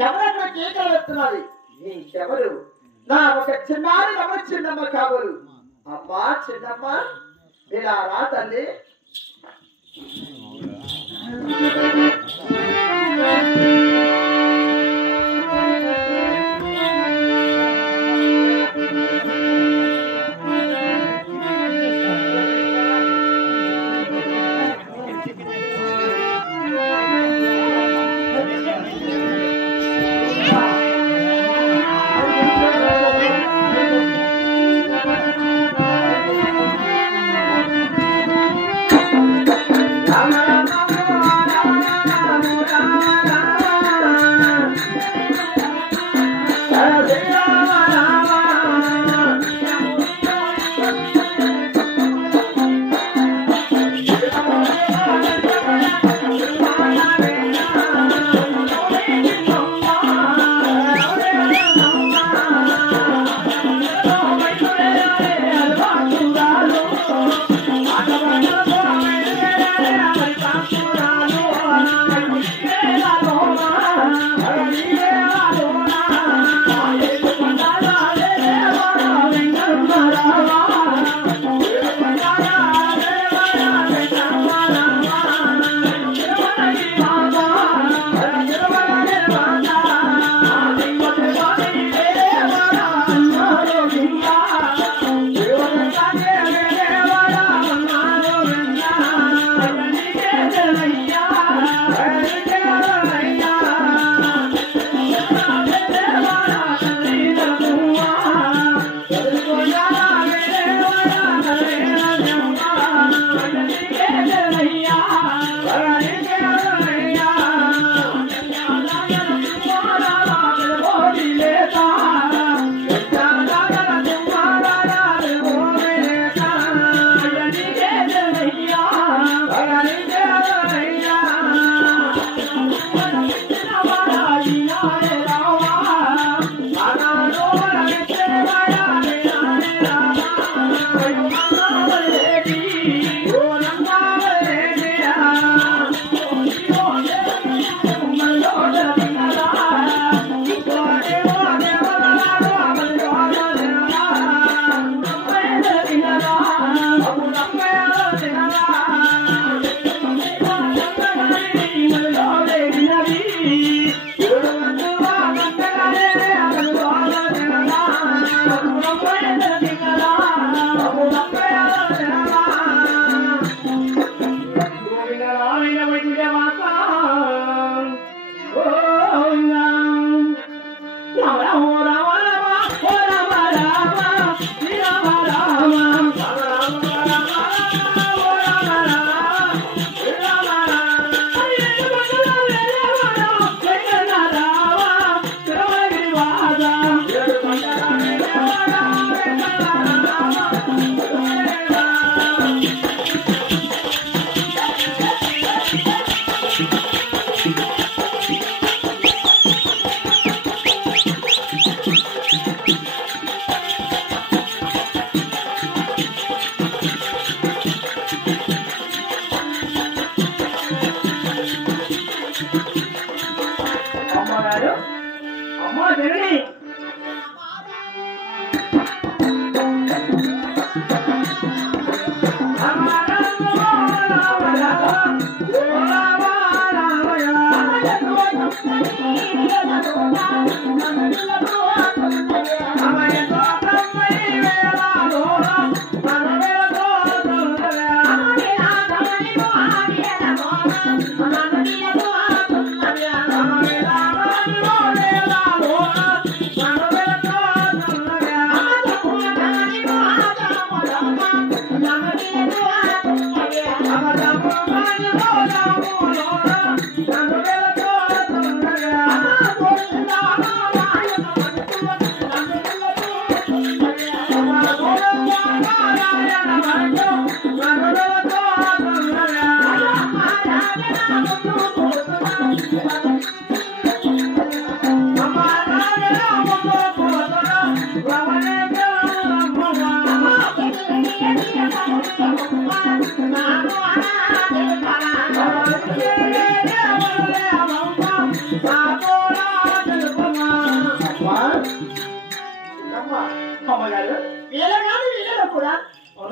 ఎవరక్కడ కేకలు ఎత్తున్నది నీకెవరు నా ఒక చిన్నారి నమ్మ చిన్నమ్మ కావరు అమ్మా చిన్నమ్మ ఇలా రా తల్లి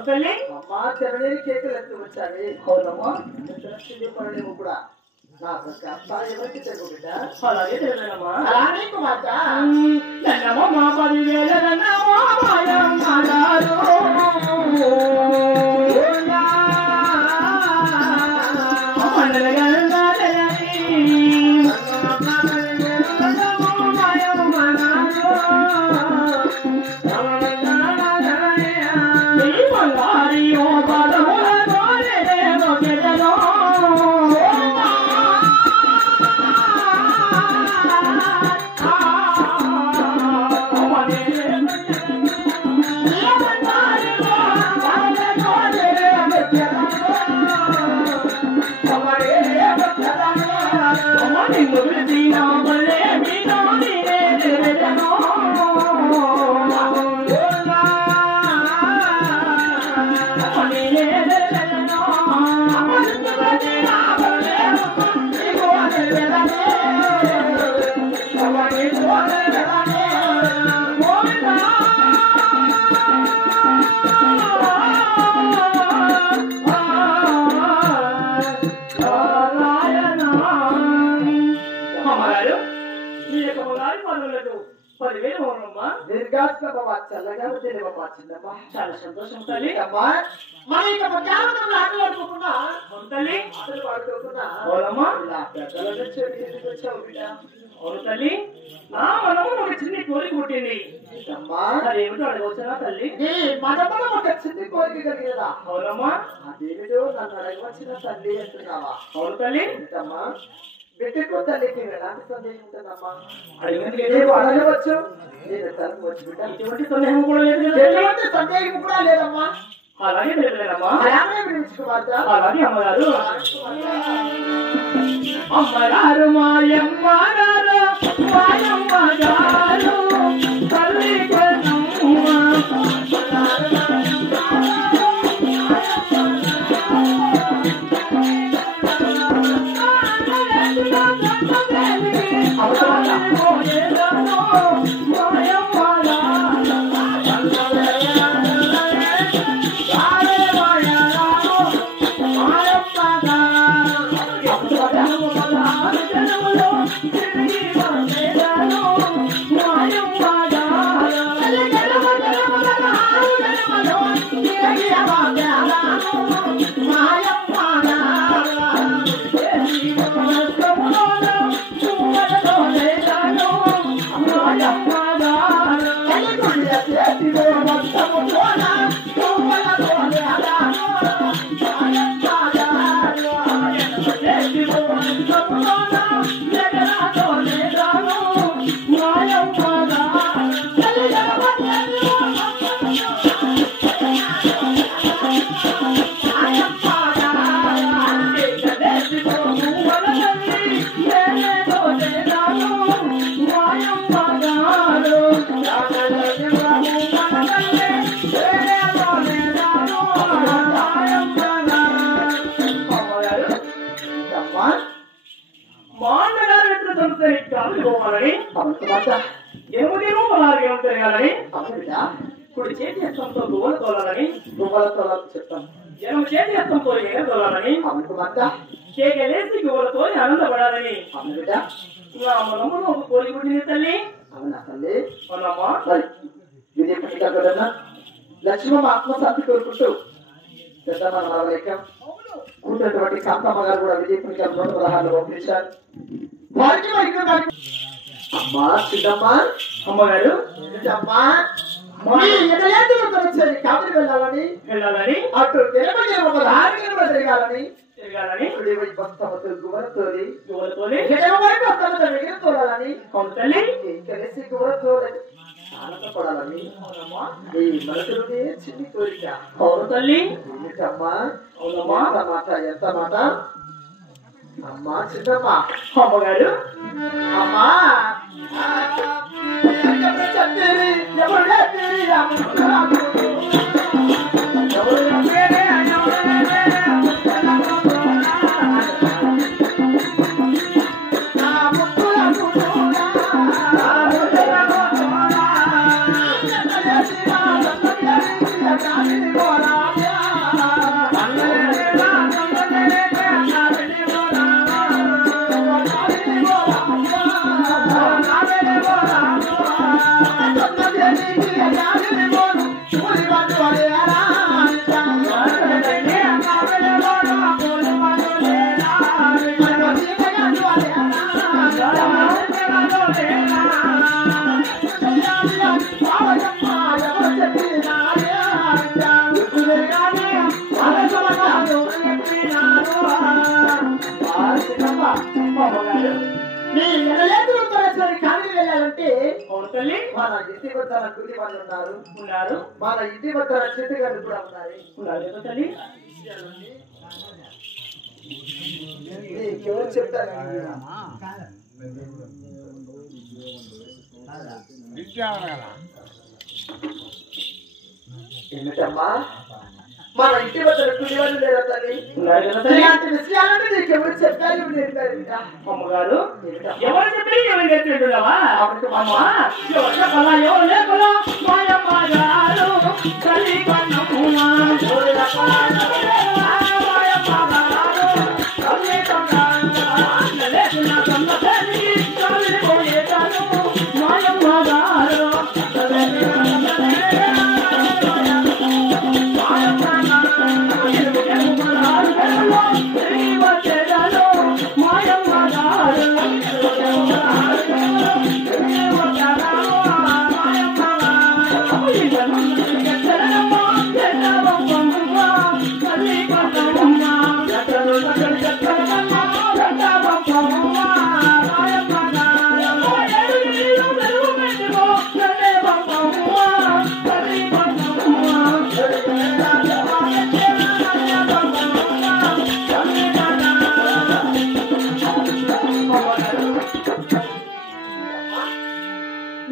తల్లి అమ్మా చెరని కేకులు ఎత్తు వచ్చావి అవునమ్మా పడలేము కూడా నాకు కష్ట ఎవరికి తెలుగు బిడ్డ అలాగే తెలియదమ్మా అలానే కుమార్తె నన్నమో మా 10,000 నన్నమో మాయమ్మాడారు చాలా సంతోషం తల్లి అవును తల్లి మనము ఒక చిన్న కోరిక పుట్టింది అదేమిటో అడగవచ్చునా తల్లి మనము ఒక చిన్న కోరిక కలిగేదా అవునమ్మా అదేమిటో నన్ను అడగవచ్చిన తల్లి అంటున్నావా అవును తల్లి అమ్మా బిడ్డకు తల్లికి ఎలాంటి సందేహం ఉంటుందమ్మా అడిగినందుకు అడగవచ్చు నేను తల్లి వచ్చి బిడ్డ ఎటువంటి సందేహం కూడా లేదు ఎటువంటి సందేహం కూడా లేదమ్మా అలాగే తెలియలేదమ్మా అలాగే వినిపించుకోవాలి అలాగే అమ్మగారు అమ్మగారు మాయమ్మగారు మాయమ్మగారు తల్లి కుడి చేతి హస్తంతో గువ్వల తోలాలని చెప్తాను ఎడమ చేతి హస్తంతో ఏగ తోలాలని కేకలేసి గువ్వలతో ఆనందపడాలని నా మనమును ఒక కోరిక పుట్టింది తల్లి అవునా తల్లి అవునమ్మా లక్ష్మమ్మ ఆత్మశాంతి కోరుకుంటూ పెద్దమ్మ లేక కూర్చున్నటువంటి కాంతమ్మ గారు కూడా విజయపురికి 216 పంపించారు అమ్మా చిన్నమ్మ అమ్మగారు అమ్మా కాబట్టి వెళ్ళాలని అటు తిరగాలని తోలాలని కలిసి ఆనందపడాలని ఈ మనసులోనే చిన్ని కోరిక అవును తల్లి అమ్మా మాట ఎంత మాట అమ్మా చిన్నమ్మ అమ్మగారు అమ్మా అమ్మగారు నీ ఎనలేదులు తరచుకొని కాడికి వెళ్ళాలంటే అవును తల్లి మన ఇంటి వద్ద గుడి వాళ్ళు ఉన్నారు మన ఇంటి వద్ద చెట్టుగారు కూడా ఉన్నారు కదా తల్లి నీకెవరు చెప్తారు ఏమిటమ్మా మన ఇంటి వద్ద గుడి వాళ్ళు లేరా తల్లి ఉన్నారు కదా తల్లి ఇలాంటి విషయాలను నీకెవరు చెప్పారు నేర్పారు అమ్మగారు ఎవరు చెప్పి ఎవరు చెప్పినట్టున్నావా అమ్మా ఎవరు చెప్పాలా ఎవరు లేపలా మాయమ్మ గారు తల్లి కన్నమ్మ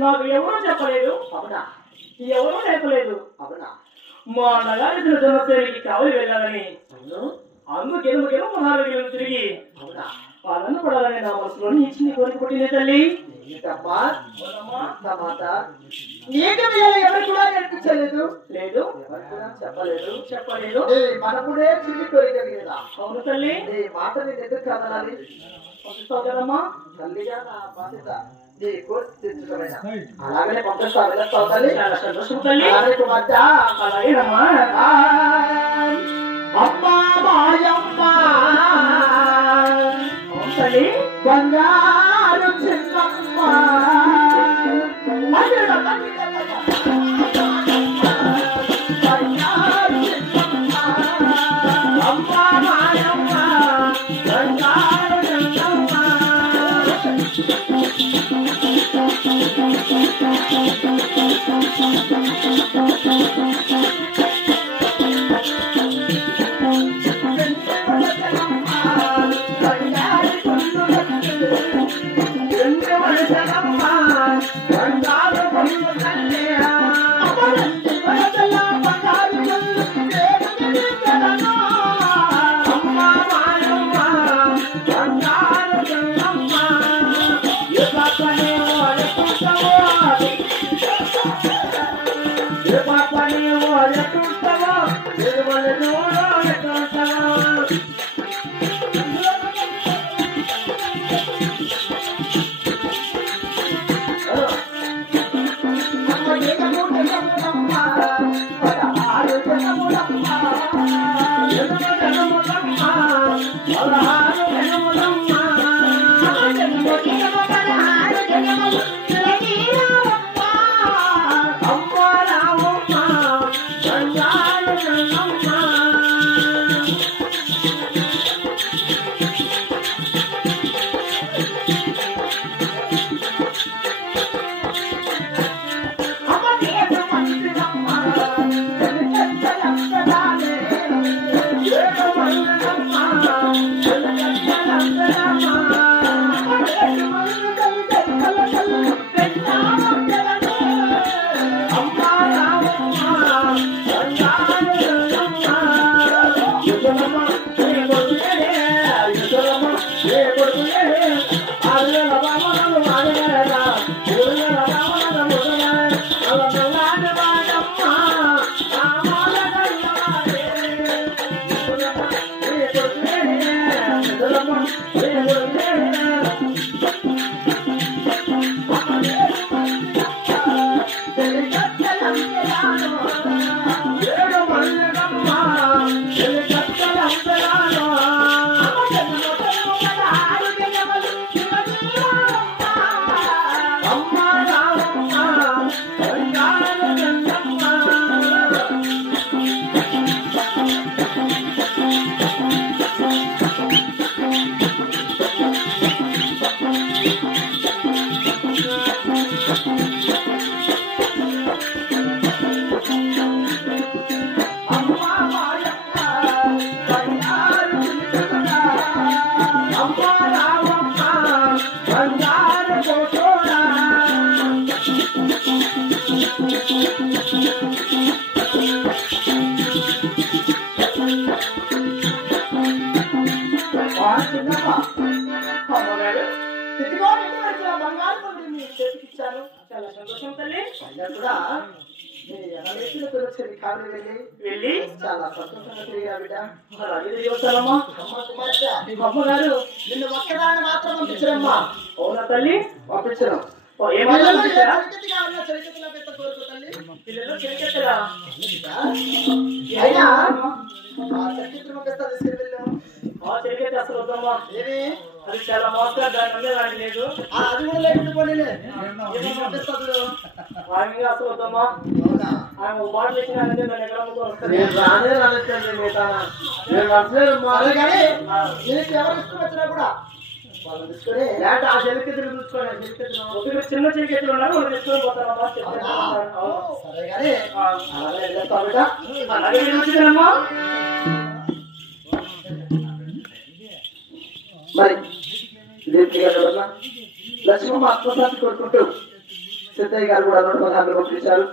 నాకు ఎవరూ చెప్పలేదు అవునా ఎవరూ లేపలేదు అవునా మా నగారిసిన జనసేనకి కావలి వెళ్ళాలని అవును అందుకెలుముకెలు 4 కిలోలు తిరిగి అవునా పాలన పడాలని నా మనసులోని ఇచ్చింది కోరిక పుట్టింది తల్లి ఏంటమ్మా మాట నీకు ఎవరు కూడా నేర్పించలేదు లేదు ఎవరు కూడా చెప్పలేదు చెప్పలేదు మనముడే చిన్ని కోరిక కదా అవును తల్లి నీ మాట నేను ఎందుకు కదనాలి పంపిస్తావు కదమ్మా తల్లిగా నా బాధ్యత నీ కోరిక తెచ్చుకోమైనా అలాగనే పంపిస్తావు వెళ్ళొస్తావు తల్లి చాలా సంతోషం తల్లి అలాగే మధ్య అలాగేనమ్మా అమ్మా మాయమ్మ అవును తల్లి బంగారు చిన్నమ్మ అమ్మా మాయమ్మ బంగారు చిన్నమ్మ ఇదిగో నిండు వయసులో బంగారు కొండని మీ చేతికి ఇచ్చాను. చాలా సంతోషం తల్లి. అయినా కూడా నీ ఎనలేసిన తొలొచ్చింది కాదు వెళ్ళి చాలా సంతోషంగా తిరిగా బిడ్డ. అలాగే తిరిగి వస్తానమ్మా. అమ్మ కుమార్తె అమ్మగారు నిన్ను ఒక్కదాన్ని మాత్రం పంపించరమ్మా. అవునా తల్లి? పంపించను. ఏమన్నా చరిత్రగా ఉన్న చరిత్రలో పెద్ద కోరుకు తల్లి. పిల్లలు చిరికెత్తరా? అయినా ఆ చరిత్ర పెద్ద తీసుకుని వెళ్ళు. చిరికెత్తే అసలు వద్దమ్మా. ఏమి అది చాలా మోసగా దాని మీద రాని లేదు. అది కూడా లేకుండా పోనీలే. ఏమో పంపిస్తాడు. ఆమె అసలు వద్దమ్మా. అవునా ఆమె బాటలు ఇచ్చిన దాన్ని ఎక్కడ అమ్ముకోవాలి? నేను రానే రాలేదు మిగతా నేను వస్తలేదు కానీ నీకు ఎవరు ఇష్టం వచ్చినా కూడా వాళ్ళు తీసుకొని లేకపోతే ఆ చెలికెత్తులు చూసుకోండి. చిన్న చిరికెత్తులు ఉన్నారు, వాళ్ళు తీసుకొని పోతారమ్మా. సరే కానీ అలాగే వెళ్ళేస్తా బిడ్డ. అలాగే వెళ్ళొచ్చిందమ్మా. మరి లక్ష్మమ్మ ఆత్మశాంతి కోరుకుంటూ సిద్ధయ్య గారు కూడా 116 పంపించారు.